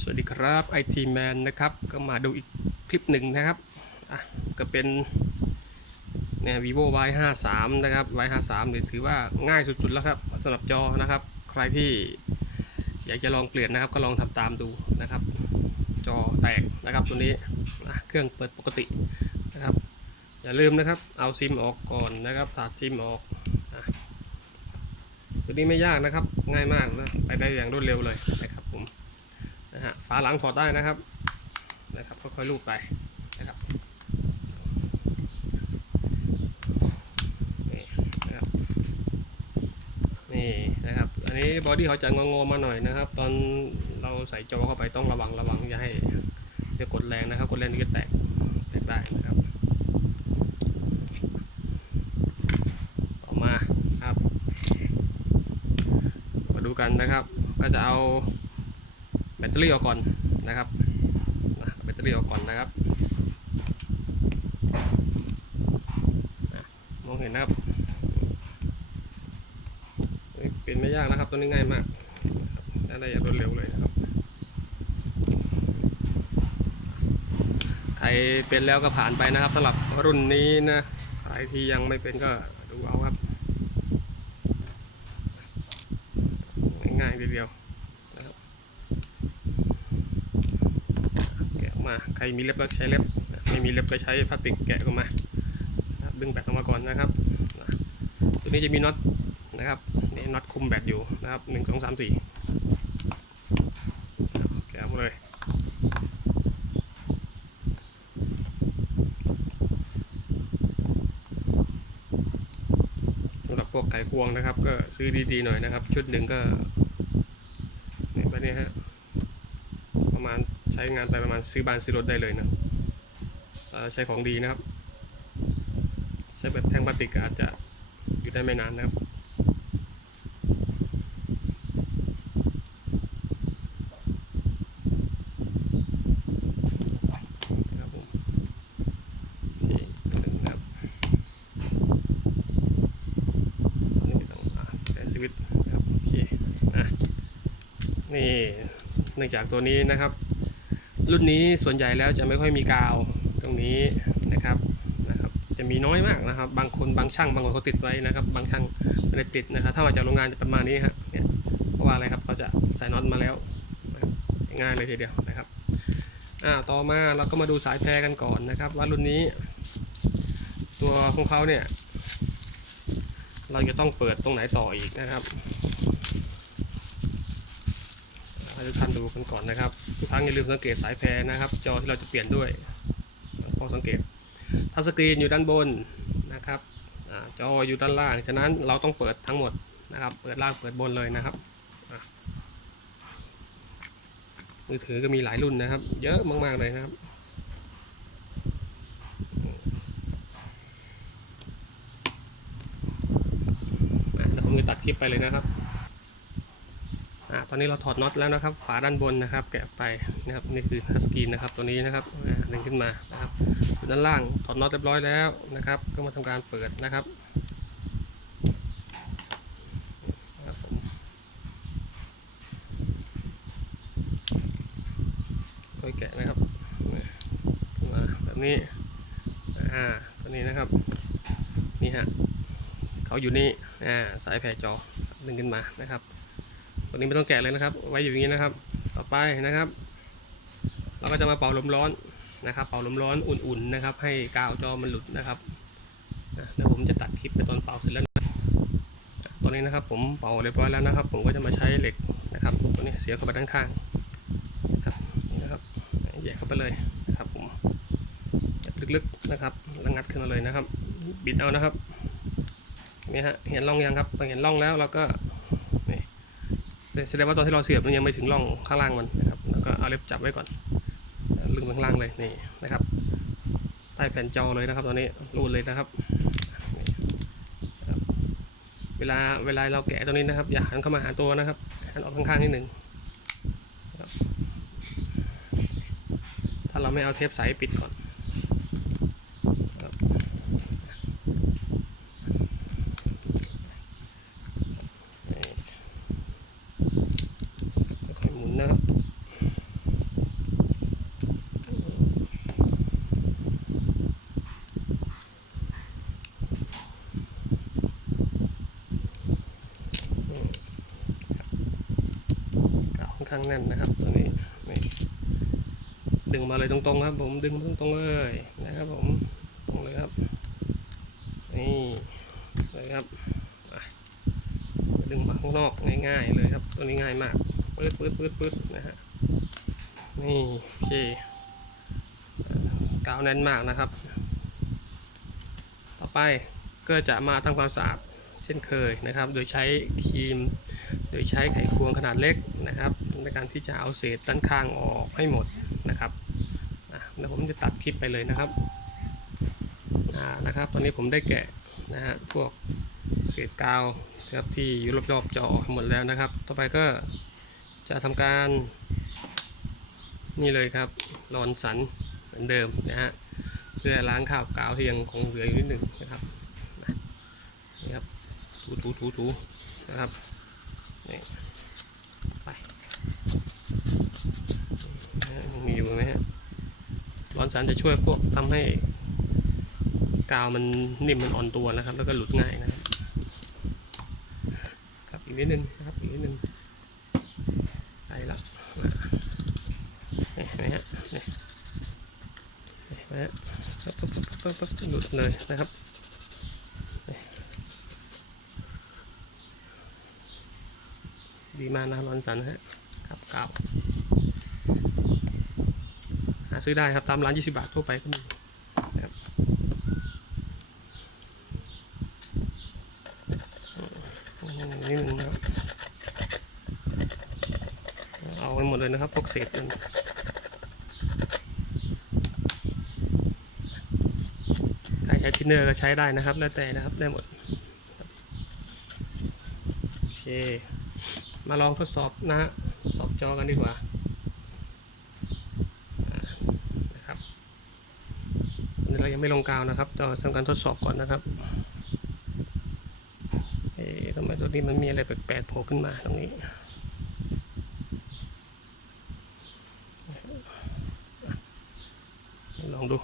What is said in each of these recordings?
สวัสดีครับ IT Man นะครับก็มาดูอีกคลิปหนึ่งนะครับอะก็เป็นเนี่ย vivo y 5 3นะครับ y 5 3เนี่ยถือว่าง่ายสุดๆแล้วครับสำหรับจอนะครับ ใครที่อยากจะลองเปลี่ยนนะครับ ก็ลองทำตามดูนะครับ จอแตกนะครับตัวนี้เครื่องเปิดปกตินะครับ อย่าลืมนะครับ เอาซิมออกก่อนนะครับตัดซิมออกอตัวนี้ไม่ยากนะครับง่ายมากนะไปได้อย่างรวดเร็วเลย นะฮะฝาหลังถอดได้นะครับนะครับค่อยๆลูบไปนะครับนี่นะครับนี่นะครับ อันนี้บอดี้เขาจะงงๆมาหน่อยนะครับ ตอนเราใส่จอเข้าไปต้องระวังระวังอย่าให้จะกดแรงนะครับ กดแรงนี่ก็แตกแตกได้นะครับ ต่อมาครับ มาดูกันนะครับ ก็จะเอา แบตเตอรี่ออกก่อนนะครับแบตเตอรี่ออกก่อนนะครับมองเห็นนะครับเป็นไม่ยากนะครับตัวนี้ง่ายมากได้อย่างรวดเร็วเลยนะครับใครเป็นแล้วก็ผ่านไปนะครับสำหรับรุ่นนี้นะใครที่ยังไม่เป็นก็ดูเอาครับ ง่ายๆทีเดียว แกะออก มาใครมีเล็บก็ใช้เล็บไม่มีเล็บก็ใช้พลาสติกแกะออกมาดึงแบตออกมาก่อนนะครับตัวนี้จะมีน็อตนะครับนี่น็อตคุมแบตอยู่นะครับหนึ่งสองสามสี่แกะออกมาเลยสำหรับพวกไขควงนะครับ ก็ซื้อดีๆหน่อยนะครับ ชุดหนึ่งก็เนี่ยแบบนี้ฮะ ประมาณใช้งานไปประมาณซื้อบ้านซื้อรถได้เลยนะใช้ของดีนะครับ ใช้แบบแท่งพลาสติกอาจจะอยู่ได้ไม่นานนะครับผมหนึ่งครับนี่ต้องอะใช้สวิตนะครับโอเคนี่เนื่องจากตัวนี้นะครับ รุ่นนี้ส่วนใหญ่แล้วจะไม่ค่อยมีกาวตรงนี้นะครับนะครับ จะมีน้อยมากนะครับ บางคนบางช่างบางคนเขาติดไว้นะครับ บางช่างไม่ได้ติดนะครับ ถ้ามาจากโรงงานจะประมาณนี้ฮะเนี่ยเพราะว่าอะไรครับเขาจะใส่น็อตมาแล้วง่ายเลยทีเดียวนะครับอ่าต่อมาเราก็มาดูสายแพรกันก่อนนะครับ ว่ารุ่นนี้ ตัวของเขาเนี่ย เราจะต้องเปิดตรงไหนต่ออีกนะครับ ให้ทุกท่านดูกันก่อนนะครับทุกครั้งอย่าลืมสังเกตสายแพรนะครับ จอที่เราจะเปลี่ยนด้วยข้อสังเกตทัชสกรีนอยู่ด้านบนนะครับจออยู่ด้านล่าง ฉะนั้นเราต้องเปิดทั้งหมดนะครับ เปิดล่างเปิดบนเลยนะครับ มือถือก็มีหลายรุ่นนะครับ เยอะมาก ๆ เลยนะครับเดี๋ยวผมจะตัดคลิปไปเลยนะครับ อ่าตอนนี้เราถอดน็อตแล้วนะครับ ฝาด้านบนนะครับ แกะไปนะครับนี่คือทัชสกรีนนะครับตัวนี้นะครับอ่าดึงขึ้นมานะครับด้านล่างถอดน็อตเรียบร้อยแล้วนะครับ ก็มาทำการเปิดนะครับค่อยแกะนะครับมาแบบนี้อ่าตัวนี้นะครับนี่ฮะเขาอยู่นี่อ่าสายแผ่จอดึงขึ้นมานะครับ ตัวนี้ไม่ต้องแกะเลยนะครับ ไว้อยู่อย่างนี้นะครับ ต่อไปนะครับ เราก็จะมาเป่าลมร้อนนะครับ เป่าลมร้อนอุ่นๆนะครับ ให้กาวจอมันหลุดนะครับอะเดี๋ยวผมจะตัดคลิปไปตอนเป่าเสร็จแล้วนะตอนนี้นะครับ ผมเป่าเรียบร้อยแล้วนะครับ ผมก็จะมาใช้เหล็กนะครับ ตัวนี้เสียบเข้าไปด้านข้างนะครับนี่นะครับแยกเข้าไปเลยนะครับผมแบบลึกๆนะครับแล้วงัดขึ้นมาเลยนะครับ บิดเอานะครับนี่ฮะเห็นร่องยังครับพอเห็นร่องแล้วเราก็ แสดงว่าตอนที่เราเสียบมันยังไม่ถึงร่องข้างล่างมันนะครับแล้วก็เอาเล็บจับไว้ก่อนลึงข้างล่างเลยนี่นะครับใต้แผ่นจอเลยนะครับตอนนี้รูดเลยนะครับ เวลาเวลาเราแกะตัวนี้นะครับ อย่าหันเข้ามาหาตัวนะครับหันออกข้างๆนิดหนึ่งถ้าเราไม่เอาเทปใสปิดก่อนครับนี่ ค่อยๆหมุนนะครับ ข้างแน่นนะครับ ตัวนี้นี่ ดึงมาเลยตรงๆครับ ผมดึงตรงๆเลยนะครับ ผมตรงเลยครับนี่เลยครับดึงมาข้างนอกง่ายๆเลยครับตัวนี้ง่ายมากปื๊ดปื๊ดปื๊ดปื๊ดนะฮะนี่โอเคกาวแน่นมากนะครับ ต่อไปก็จะมาทำความสะอาดเช่นเคยนะครับ โดยใช้ครีม โดยใช้ไขควงขนาดเล็กนะครับ ในการที่จะเอาเศษด้านข้างออกให้หมดนะครับ แล้วผมจะตัดคลิปไปเลยนะครับอ่านะครับ ตอนนี้ผมได้แกะนะฮะพวกเศษกาวนะครับที่อยู่รอบๆจอออกหมดแล้วนะครับ ต่อไปก็จะทำการ นี่เลยครับรอนสันเหมือนเดิมนะฮะเพื่อล้างคราบกาวที่ยังคงเหลืออยู่นิดหนึ่งนะครับนะนี่ครับถูถูถูถูนะครับนี่ไปมีอยู่ไหมฮะ อนสันจะช่วยพวกทำให้กาวมันนิ่มมันอ่อนตัวนะครับ แล้วก็หลุดง่ายนะครับครับอีกนิดนึงนะครับอีกนิดนึงไปละนี่นไหมฮะนี่นไหมฮะปั๊บปั๊บปั๊บปั๊บปั๊บหลุดเลยนะครับดีมากนะรับรอนสันฮะครับกาหา ซื้อได้ครับตามร้าน 20 บาททั่วไปก็มีนะครับอืมนี่หนึ่งนะครับ เอาไปหมดเลยนะครับพวกเศษมันใครใช้ทินเนอร์ก็ใช้ได้นะครับ แล้วแต่นะครับได้หมดโอเค มาลองทดสอบนะฮะ สอบจอกันดีกว่าอ่านะครับอันนี้เรา ยังไม่ลงกาวนะครับจะทำการทดสอบก่อนนะครับเอ๊ะทำไมตัวนี้มันมีอะไรแปลกๆโผล่ขึ้นมาตรงนี้ ลองดู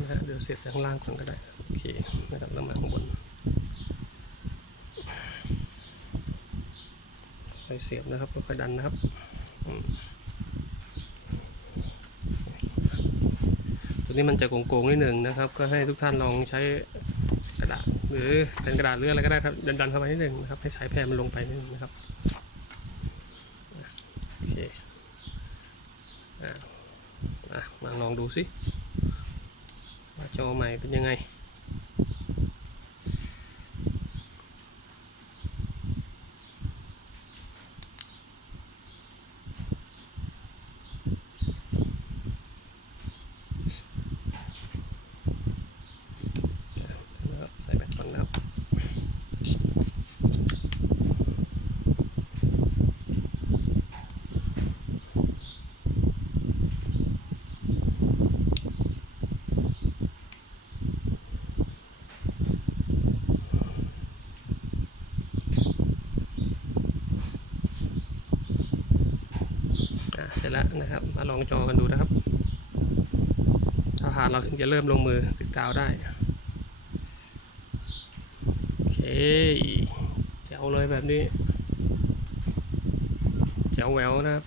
นะฮะ เสียบจากข้างล่างก่อนก็ได้โอเคนะครับแล้วมาข้างบนค่อยเสียบนะครับค่อยดันนะครับตัวนี้มันจะโกงๆนิดหนึ่งนะครับ ก็ให้ทุกท่านลองใช้กระดาษหรือเป็นกระดาษหรืออะไรก็ได้ครับดันดันๆเข้าไปนิดหนึ่งนะครับ ให้สายแพรมันลงไปนิดหนึงนะครับโอเคอะอะมาลองดูสิ โจใหม่เป็นยังไง นะครับใส่แบตก่อนนะครับ อะเสร็จ แล้วนะครับ มาลองจอกันดูนะครับ ถ้าผ่านเราถึงจะเริ่มลงมือติดกาวได้ โอเคแจ๋วเลยแบบนี้แจ๋วแหววนะครับ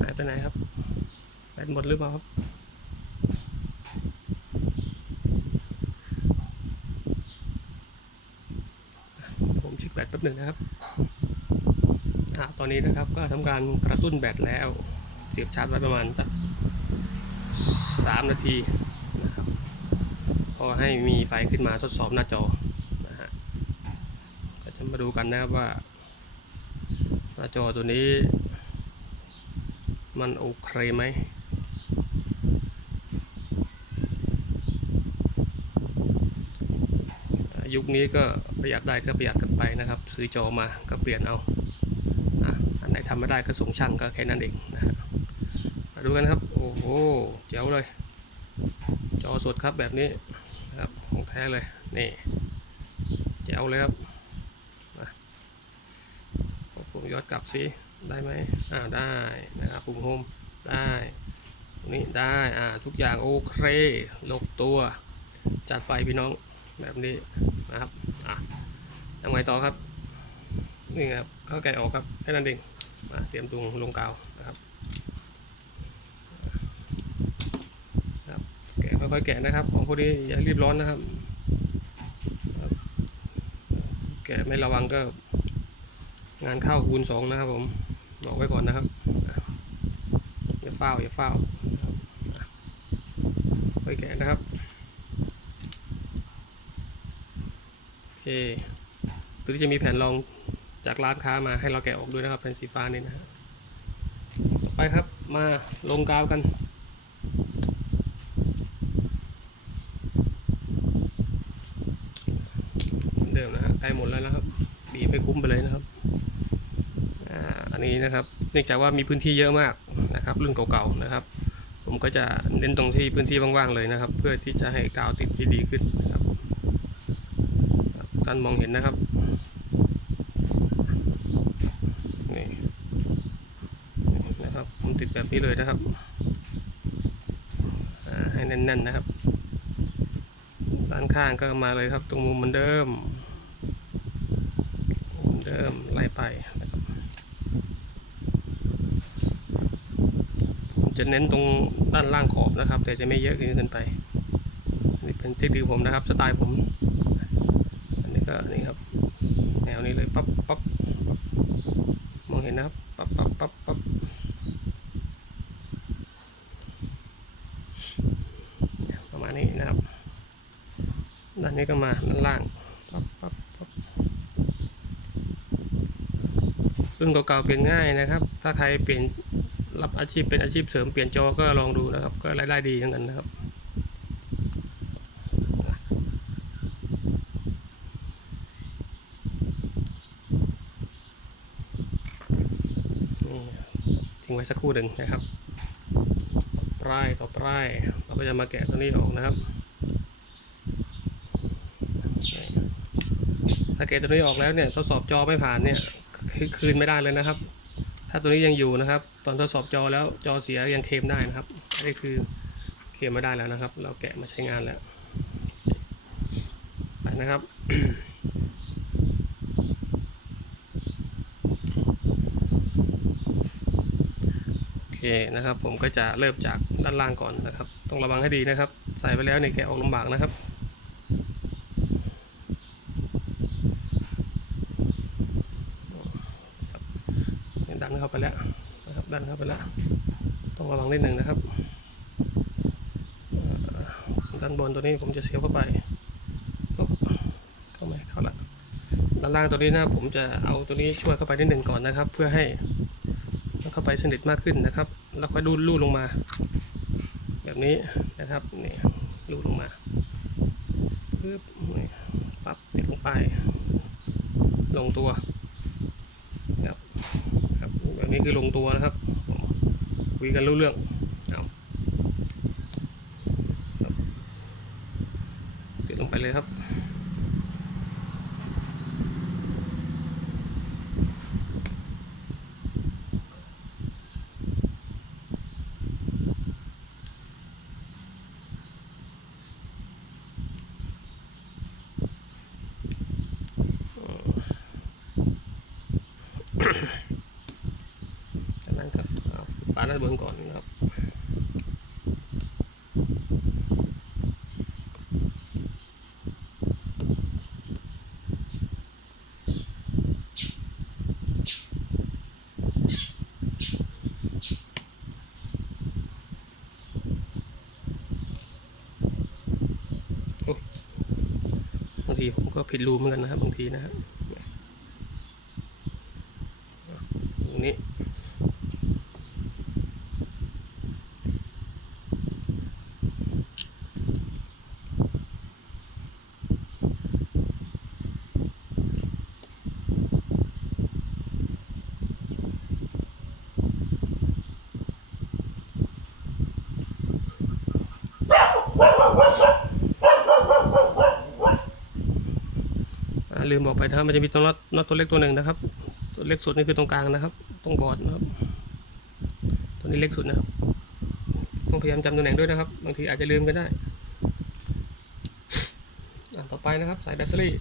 หายไปไหนครับแบตหมดหรือเปล่าครับ ผมเช็คแบ ตแป๊บหนึ่งนะครับอ่าตอนนี้นะครับก็ทำการกระตุ้นแบตแล้ว เสียบชาร์จไว้ประมาณสักสามนาทีนะครับพอให้มีไฟขึ้นมาทดสอบหน้าจอนะฮะก็จะมาดูกันนะครับว่า หน้าจอตัวนี้ มันโอเคไหมอ่า ยุคนี้ก็ประหยัดได้ก็ประหยัดกันไปนะครับ ซื้อจอมาก็เปลี่ยนเอาอันไหนทำไม่ได้ก็ส่งช่างก็แค่นั้นเองนะมาดูกันครับ โอ้โหเจ๋วเลย จอสดครับแบบนี้นะครับของแท้เลยนี่แจ๋วเลยครับผมย้อนกลับสิได้ไหมอ่าได้นะครับปุ่มโฮมได้นี้ได้อ่าทุกอย่างโอเคลงตัว จัดไปพี่น้องแบบนี้ นะครับอะยังไงต่อครับ นี่ครับเข้าแกะออกครับแค่นั้นเองอะเตรียมตรงลงกาวนะครับแกะค่อยๆแกะนะครับ ของพวกนี้อย่ารีบร้อนนะครับ แกะไม่ระวังก็ งานเข้าคูณสองนะครับผมบอกไว้ก่อนนะครับอย่าเฝ้าอย่าเฝ้าค่อยแกะนะครับ โอเค ตัวนี้จะมีแผ่นรองจากร้านค้ามาให้เราแกะออกด้วยนะครับแผ่นสีฟ้านี่นะฮะไปครับมาลงกาวกันเดิมนะฮะใกล้หมดแล้วนะครับ บีบให้คุ้มไปเลยนะครับอันนี้นะครับเนื่องจากว่ามีพื้นที่เยอะมากนะครับ รุ่นเก่าๆนะครับ ผมก็จะเน้นตรงที่พื้นที่ว่างๆเลยนะครับ เพื่อที่จะให้กาวติดที่ดีขึ้นนะครับ ครับการมองเห็นนะครับนี่นะครับ ผมติดแบบนี้เลยนะครับให้แน่นๆนะครับด้านข้างก็มาเลยครับ ตรงมุมเหมือนเดิมเหมือนเดิมไล่ไปผมจะเน้นตรงด้านล่างขอบนะครับ แต่จะไม่เยอะเกินไปนี่เป็นเทคนิคผมนะครับ สไตล์ผม ก็นี่ครับ แนวนี้เลยปั๊บปั๊บปั๊บมองเห็นนะครับปั๊บปั๊บปั๊บปั๊บประมาณนี้นะครับด้านนี้ก็มาด้านล่างปั๊บปั๊บปั๊บรุ่นเก่าๆเปลี่ยนง่ายนะครับ ถ้าใครเปลี่ยนรับอาชีพเป็นอาชีพเสริมเปลี่ยนจอก็ลองดูนะครับ ก็รายได้ดีเหมือนกันนะครับ งไว้สักครู่หนึ่งนะครับปลายต่อปลายเราก็จะมาแกะตัวนี้ออกนะครับถ้าแกะตัวนี้ออกแล้วเนี่ยทดสอบจอไม่ผ่านเนี่ยคือคืนไม่ได้เลยนะครับ ถ้าตัวนี้ยังอยู่นะครับ ตอนทดสอบจอแล้วจอเสียยังเคลมได้นะครับอันนี้คือเคลมไม่ได้แล้วนะครับ เราแกะมาใช้งานแล้วไปนะครับ โอ เคนะครับ ผมก็จะเริ่มจากด้านล่างก่อนนะครับ ต้องระวังให้ดีนะครับ ใส่ไปแล้วเนี่ยแกะออกลำบากนะครับดันเข้าไปแล้วนะครับดันเข้าไปแล้ว ต้องระวังนิดหนึ่งนะครับส่วนด้านบนตัวนี้ผมจะเสียบเข้าไปเข้าไหมเข้าละด้านล่างตัวนี้นะผมจะเอาตัวนี้ช่วยเข้าไปนิดหนึ่งก่อนนะครับ เพื่อให้ มันเข้าไปสนิทมากขึ้นนะครับ แล้วค่อยดูดลูดลงมา แบบนี้นะครับนี่ลูดลงมาปึ๊บนี่ปั๊บติดลงไป ลงตัวครับครับแบบนี้คือลงตัวนะครับคุยกันรู้เรื่องเอาติดลงไปเลยครับ จากนั้นครับเอาฝาด้าน บนก่อนนะครับบางทีผมก็ผิดรูเหมือนกันนะครับบางทีนะฮะตรงนี้ บอกไปนะครับมันจะมีตัวน็อตน็อตตัวเล็กตัวหนึ่งนะครับ ตัวเล็กสุดนี่คือตรงกลางนะครับ ตรงบอร์ดนะครับ ตัวนี้เล็กสุดนะครับ ต้องพยายามจำตำแหน่งด้วยนะครับ บางทีอาจจะลืมก็ได้อันต่อไปนะครับใส่แบตเตอรี่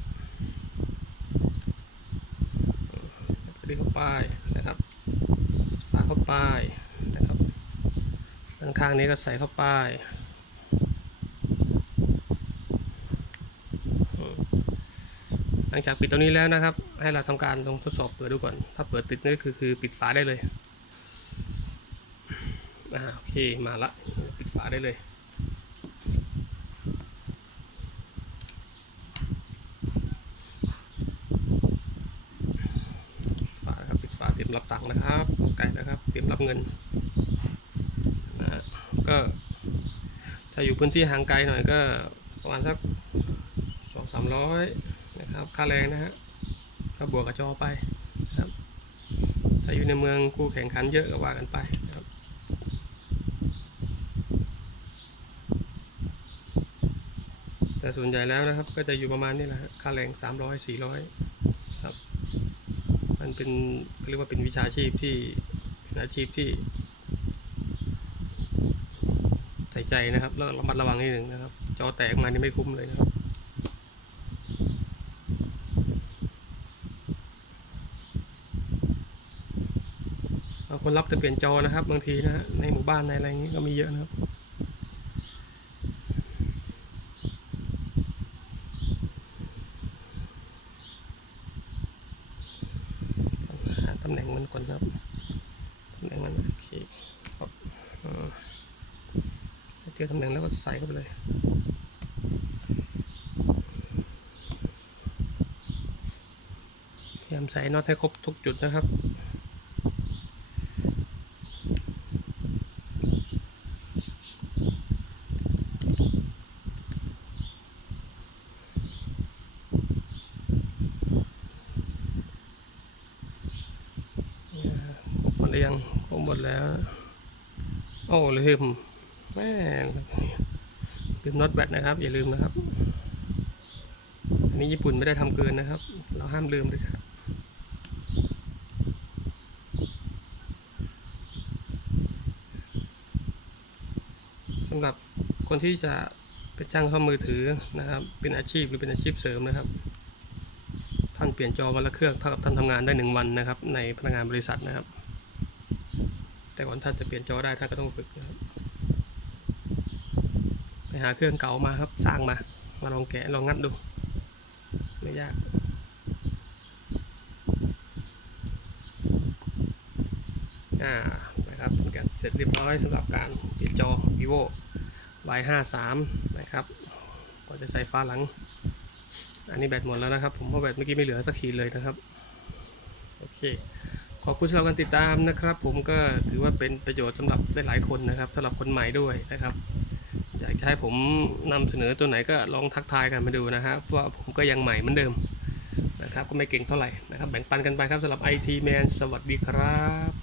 แบตเตอรี่เข้าไปนะครับฝาเข้าไปนะครับด้านข้างนี้ก็ใส่เข้าไป หลังจากปิดตัวนี้แล้วนะครับ ให้เราทำการลองทดสอบเปิดดูก่อน ถ้าเปิดติดนี่คือคือปิดฝาได้เลยอ่าโอเคมาละปิดฝาได้เลยฝาครับปิดฝาเตรียมรับตังค์นะครับไก่นะครับเตรียมรับเงินนะฮะก็ถ้าอยู่พื้นที่ห่างไกลหน่อยก็ประมาณสักสองสามร้อย นะครับค่าแรงนะฮะก็บวกกับจอไปครับถ้าอยู่ในเมืองคู่แข่งขันเยอะก็ว่ากันไปนะครับแต่ส่วนใหญ่แล้วนะครับก็จะอยู่ประมาณนี้แหละค่าแรง 300 400ครับมันเป็นเขาเรียกว่าเป็นวิชาชีพที่เป็นอาชีพที่ ใส่ใจนะครับแล้วระมัดระวังนิดหนึ่งนะครับ จอแตกมานี่ไม่คุ้มเลยนะครับ บาง คนรับแต่เปลี่ยนจอนะครับ บางทีนะฮะในหมู่บ้านในอะไรอย่างนี้ก็มีเยอะนะครับตำแหน่งมันก่อนครับตำแหน่งมันโอเคครับอ่าเจอตำแหน่งแล้วก็ใส่เข้าไปเลยพยายามใส่น็อตให้ครบทุกจุดนะครับ หมดหรือยังผมหมดแล้ว โอ้ลืมแม่ง ลืมน็อตแบตนะครับ อย่าลืมนะครับ อันนี้ญี่ปุ่นไม่ได้ทำเกินนะครับ เราห้ามลืมเลยครับสำหรับคนที่จะเป็นจ้างเข้ามือถือนะครับ เป็นอาชีพหรือเป็นอาชีพเสริมนะครับ ท่านเปลี่ยนจอวันละเครื่องเท่ากับท่านทำงานได้หนึ่งวันนะครับ ในพนักงานบริษัทนะครับ แต่ก่อนท่านจะเปลี่ยนจอได้ท่านก็ต้องฝึกนะครับ หาเครื่องเก่ามาครับสร้างมา มาลองแกะลองงัดดู ไม่ยากอ่านะครับเป็นการเสร็จเรียบร้อยสำหรับการเปลี่ยนจอ vivo y 5 3นะครับก็จะใส่ฟ้าหลัง อันนี้แบตหมดแล้วนะครับ ผมเพราะแบตเมื่อกี้ไม่เหลือสักขีดเลยนะครับ โอเค ขอบคุณสำหรับการติดตามนะครับ ผมก็ถือว่าเป็นประโยชน์สำหรับหลายๆคนนะครับสำหรับคนใหม่ด้วยนะครับ จะให้ผมนำเสนอตัวไหนก็ลองทักทายกันมาดูนะครับเพราะว่าผมก็ยังใหม่เหมือนเดิมนะครับก็ไม่เก่งเท่าไหร่นะครับแบ่งปันกันไปครับสำหรับ IT Man สวัสดีครับ